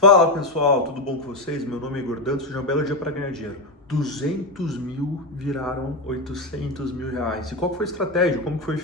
Fala pessoal, tudo bom com vocês? Meu nome é Igor Dantas, hoje é um belo dia para ganhar dinheiro. 200 mil viraram 800 mil reais. E qual foi a estratégia? Como que foi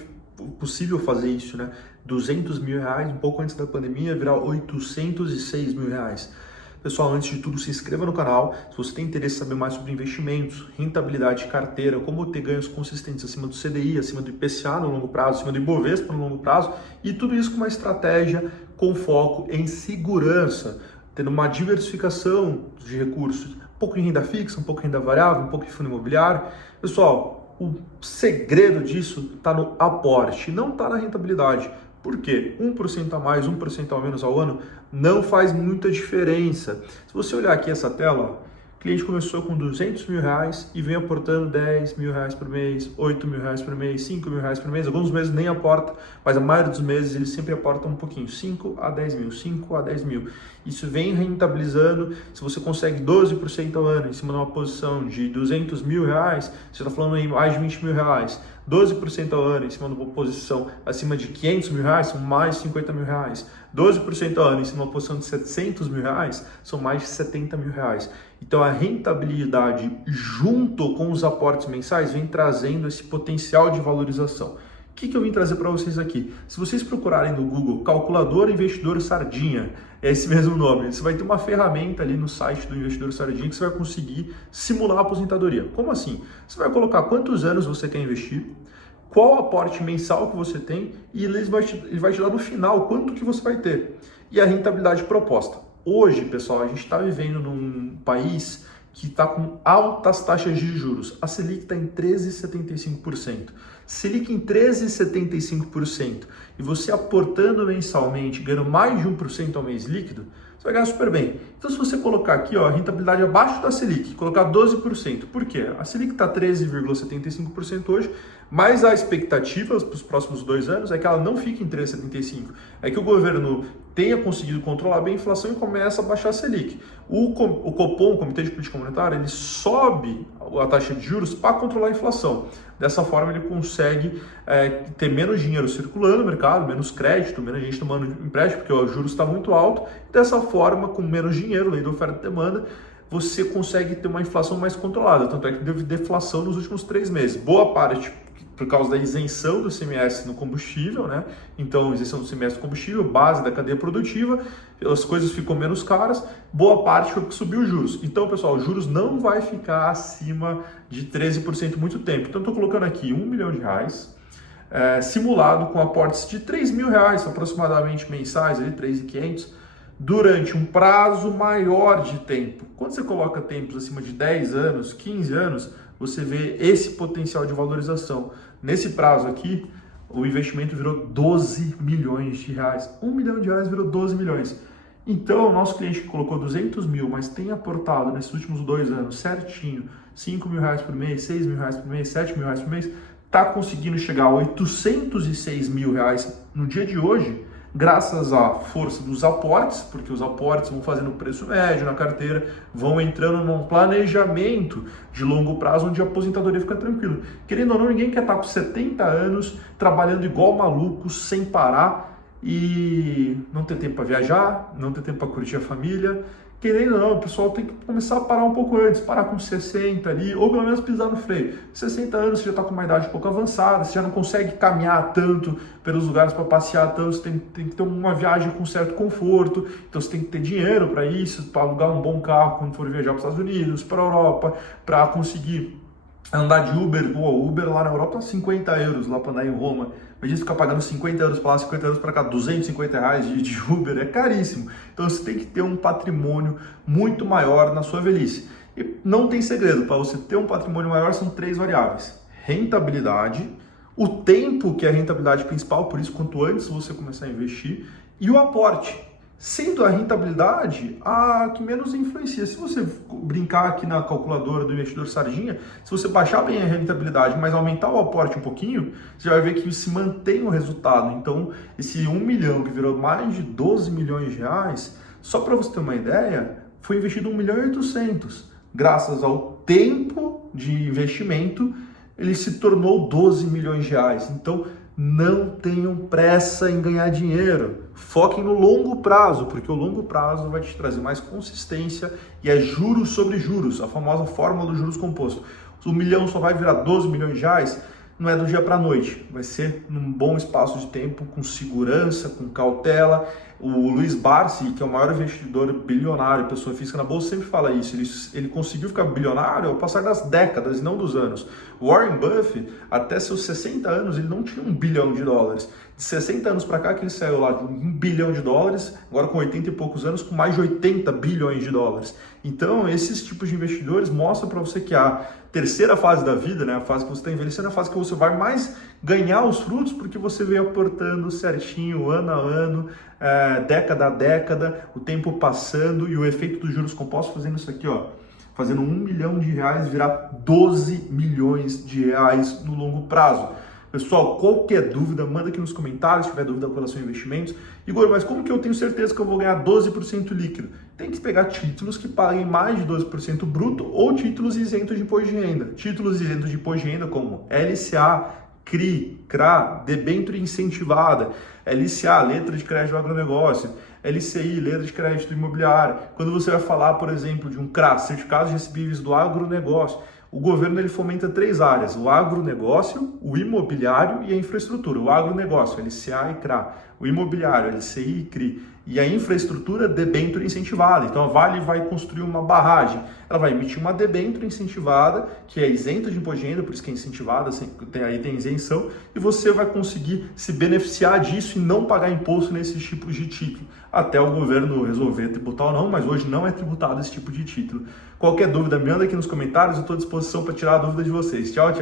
possível fazer isso, né? 200 mil reais, um pouco antes da pandemia, virar 806 mil reais. Pessoal, antes de tudo, se inscreva no canal. Se você tem interesse em saber mais sobre investimentos, rentabilidade de carteira, como ter ganhos consistentes acima do CDI, acima do IPCA no longo prazo, acima do Ibovespa no longo prazo, e tudo isso com uma estratégia com foco em segurança, tendo uma diversificação de recursos, um pouco em renda fixa, um pouco em renda variável, um pouco em fundo imobiliário. Pessoal, o segredo disso está no aporte, não está na rentabilidade. Por quê? 1% a mais, 1% a menos ao ano não faz muita diferença. Se você olhar aqui essa tela, o cliente começou com 200 mil reais e vem aportando 10 mil reais por mês, 8 mil reais por mês, 5 mil reais por mês. Alguns meses nem aporta, mas a maioria dos meses ele sempre aporta um pouquinho, 5 a 10 mil, 5 a 10 mil. Isso vem rentabilizando. Se você consegue 12% ao ano em cima de uma posição de 200 mil reais, você está falando em mais de 20 mil reais. 12% ao ano em cima de uma posição acima de 500 mil reais, são mais de 50 mil reais. 12% ao ano em cima de uma posição de 700 mil reais, são mais de 70 mil reais. Então a rentabilidade junto com os aportes mensais vem trazendo esse potencial de valorização. O que eu vim trazer para vocês aqui? Se vocês procurarem no Google Calculadora Investidor Sardinha, é esse mesmo nome, você vai ter uma ferramenta ali no site do Investidor Sardinha que você vai conseguir simular a aposentadoria. Como assim? Você vai colocar quantos anos você quer investir, qual aporte mensal que você tem e ele vai te dar no final quanto que você vai ter e a rentabilidade proposta. Hoje, pessoal, a gente está vivendo num país que está com altas taxas de juros. A Selic está em 13,75%. Selic em 13,75% e você aportando mensalmente, ganhando mais de 1% ao mês líquido, você vai ganhar super bem. Então, se você colocar aqui ó, a rentabilidade abaixo da Selic, colocar 12%, por quê? A Selic está 13,75% hoje, mas a expectativa para os próximos 2 anos é que ela não fique em 13,75%. É que o governo tenha conseguido controlar bem a inflação e começa a baixar a Selic. O Copom, o Comitê de Política Monetária, ele sobe a taxa de juros para controlar a inflação. Dessa forma, ele consegue ter menos dinheiro circulando no mercado, menos crédito, menos gente tomando empréstimo, porque o juros está muito alto. Dessa forma, com menos dinheiro, lei da oferta e demanda, você consegue ter uma inflação mais controlada. Tanto é que teve deflação nos últimos 3 meses. Boa parte por causa da isenção do ICMS no combustível, né? Então, isenção do ICMS no combustível, base da cadeia produtiva, as coisas ficam menos caras, boa parte foi porque subiu os juros. Então, pessoal, os juros não vai ficar acima de 13% muito tempo. Então, estou colocando aqui R$1 milhão, simulado com aportes de R$3 mil aproximadamente mensais, ali 3.500, durante um prazo maior de tempo. Quando você coloca tempos acima de 10 anos, 15 anos, você vê esse potencial de valorização. Nesse prazo aqui, o investimento virou 12 milhões de reais. R$1 milhão virou 12 milhões. Então, o nosso cliente que colocou 200 mil, mas tem aportado nesses últimos 2 anos certinho, 5 mil reais por mês, 6 mil reais por mês, 7 mil reais por mês, está conseguindo chegar a 806 mil reais no dia de hoje, graças à força dos aportes, porque os aportes vão fazendo preço médio na carteira, vão entrando num planejamento de longo prazo, onde a aposentadoria fica tranquila. Querendo ou não, ninguém quer estar com 70 anos, trabalhando igual maluco, sem parar, e não ter tempo para viajar, não ter tempo para curtir a família. Querendo ou não, o pessoal tem que começar a parar um pouco antes, parar com 60 ali, ou pelo menos pisar no freio. 60 anos, você já está com uma idade um pouco avançada, você já não consegue caminhar tanto pelos lugares para passear tanto, você tem que ter uma viagem com certo conforto, então você tem que ter dinheiro para isso, para alugar um bom carro quando for viajar para os Estados Unidos, para a Europa, para conseguir andar de Uber. O Uber lá na Europa, 50 euros lá para andar em Roma. Imagina ficar pagando 50 euros para lá, 50 euros para cá, 250 reais de Uber, é caríssimo. Então você tem que ter um patrimônio muito maior na sua velhice. E não tem segredo, para você ter um patrimônio maior são 3 variáveis. Rentabilidade, o tempo que é a rentabilidade principal, por isso quanto antes você começar a investir, e o aporte. Sendo a rentabilidade a que menos influencia. Se você brincar aqui na calculadora do Investidor Sardinha, se você baixar bem a rentabilidade, mas aumentar o aporte um pouquinho, você vai ver que se mantém o resultado. Então, esse 1 milhão que virou mais de 12 milhões de reais, só para você ter uma ideia, foi investido 1 milhão e 800. Graças ao tempo de investimento, ele se tornou 12 milhões de reais. Então, não tenham pressa em ganhar dinheiro. foquem no longo prazo, porque o longo prazo vai te trazer mais consistência e é juros sobre juros, a famosa fórmula do juros composto. O milhão só vai virar 12 milhões de reais, não é do dia para a noite, vai ser num bom espaço de tempo, com segurança, com cautela. O Luiz Barsi, que é o maior investidor bilionário, pessoa física na bolsa, sempre fala isso. Ele conseguiu ficar bilionário ao passar das décadas e não dos anos. Warren Buffett, até seus 60 anos, ele não tinha $1 bilhão. De 60 anos para cá, que ele saiu lá de $1 bilhão, agora com 80 e poucos anos, com mais de 80 bilhões de dólares. Então, esses tipos de investidores mostram para você que a terceira fase da vida, né, a fase que você está envelhecendo, é a fase que você vai mais ganhar os frutos, porque você veio aportando certinho, ano a ano, década a década, o tempo passando e o efeito dos juros compostos fazendo isso aqui, ó, fazendo $1 milhão virar 12 milhões de reais no longo prazo. Pessoal, qualquer dúvida, manda aqui nos comentários, se tiver dúvida com relação a investimentos. Igor, mas como que eu tenho certeza que eu vou ganhar 12% líquido? Tem que pegar títulos que paguem mais de 12% bruto ou títulos isentos de imposto de renda. Títulos isentos de imposto de renda como LCA, CRI, CRA, debênture incentivada, LCA, letra de crédito do agronegócio, LCI, letra de crédito imobiliário. Quando você vai falar, por exemplo, de um CRA, certificados recebíveis do agronegócio, o governo ele fomenta 3 áreas: o agronegócio, o imobiliário e a infraestrutura. O agronegócio, LCA e CRA. O imobiliário, LCI e CRI. E a infraestrutura, debênture incentivada. Então a Vale vai construir uma barragem. Ela vai emitir uma debênture incentivada, que é isenta de imposto de renda, por isso que é incentivada, aí tem isenção, e você vai conseguir se beneficiar disso e não pagar imposto nesses tipos de título. Até o governo resolver tributar ou não, mas hoje não é tributado esse tipo de título. Qualquer dúvida, me manda aqui nos comentários, eu estou à disposição para tirar a dúvida de vocês. Tchau, tchau.